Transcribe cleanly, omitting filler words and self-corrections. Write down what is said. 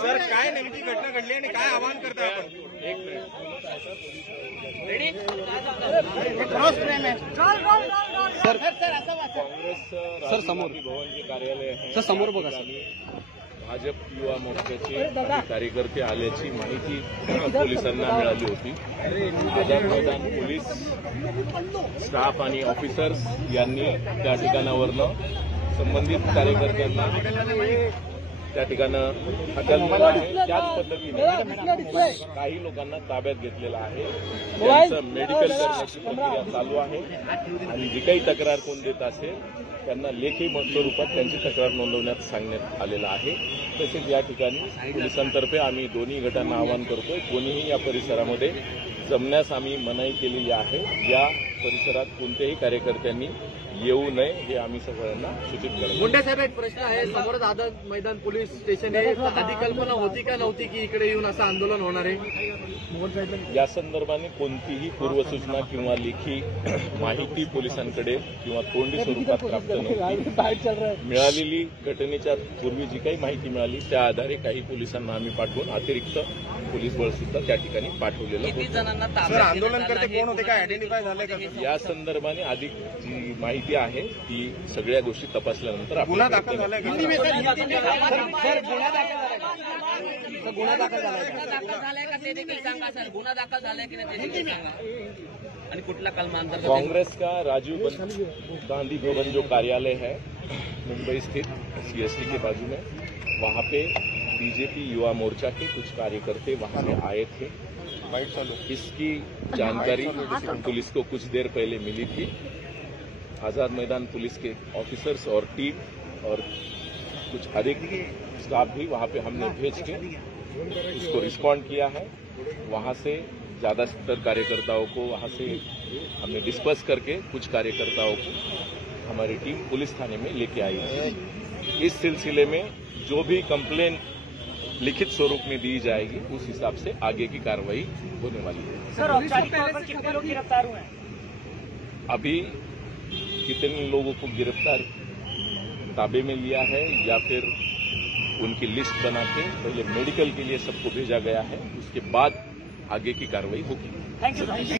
Sir काय नेमकी घटना घडली आणि काय आवाहन करताय आपण? एक मिनिट सर काँग्रेस सर समोर भवन जे कार्यालय आहे सर समोर बघा सर. भाजप युवा मोर्चाचे कार्यकर्ते आल्याची माहिती पोलिसांना मिळाली होती. आझाद मैदान पोलीस स्टाफ आणि ऑफिसर्स यांनी त्या ठिकाणावरनं संबंधित कार्यकर्त्यांना त्या ठिकाणं हकललेलं आहे. त्याच पद्धतीने काही लोकांना ताब्यात घेतलेलं आहे. त्यांचं मेडिकल करण्याची प्रक्रिया चालू आहे आणि जी काही तक्रार कोण देत असेल त्यांना लेखी स्वरूपात त्यांची तक्रार नोंदवण्यात सांगण्यात आलेलं आहे. तसेच या ठिकाणी पोलिसांतर्फे आम्ही दोन्ही गटांना आवाहन करतोय, कोणीही या परिसरामध्ये जमण्यास आम्ही मनाई केलेली आहे. या परिसरात कोणत्याही कार्यकर्त्यांनी येऊ नये हे आम्ही सगळ्यांना सूचित करतो. मुंडे साहेब, एक प्रश्न आहे. समोरच आझाद मैदान पोलीस स्टेशन आहे. आधी कल्पना होती का नव्हती की इकडे येऊन असं आंदोलन होणार आहे? या संदर्भाने कोणतीही पूर्वसूचना किंवा लेखी माहिती पोलिसांकडे किंवा तोंडी स्वरूपात प्राप्त नव्हती. मिळालेली घटनेच्या पूर्वी जी काही माहिती मिळाली त्या आधारे काही पोलिसांना आम्ही पाठवून अतिरिक्त पोलीस बळ सुद्धा त्या ठिकाणी पाठवलेलं होतं. आंदोलनकर्ते कोण होते काय आयडेंटिफाय झाले का? या संदर्भाने अधिक जी माहिती आहे ती सगळ्या गोष्टी तपासल्यानंतर गुन्हा दाखल झाला गुन्हा दाखल झालाय का ते देखील सांगा सर. गुन्हा दाखल झालाय की नाही ते देखील सांगा. आणि कुठला कलमांतर्गत? कांग्रेस का राजीव गांधी भवन जो कार्यालय है मुंबई स्थित सीएसटी के बाजू में, वहां पे बीजेपी युवा मोर्चा के कुछ कार्यकर्ते वहां पे आए थे. इसकी जानकारी पुलिस को कुछ देर पहले मिली थी. आजाद मैदान पुलिस के ऑफिसर्स और टीम और कुछ अधिक स्टाफ भी वहां पे हमने भेज के इसको रिस्पॉन्ड किया है. वहां से ज्यादातर कार्यकर्ताओं को वहां से हमने डिस्पर्स करके कुछ कार्यकर्ताओं को हमारी टीम पुलिस थाने में लेके आई है. इस सिलसिले में जो भी कंप्लेन लिखित स्वरूप में दी जाएगी उस हिसाब से आगे की कार्रवाई होने वाली है. सर, औपचारिक तौर पर कितने लोग गिरफ्तार हुए हैं? अभी कितने लोगों को गिरफ्तार ताबे में लिया है या फिर उनकी लिस्ट बना के पहले मेडिकल के लिए सबको भेजा गया है, उसके बाद आगे की कार्रवाई होगी. Thank you.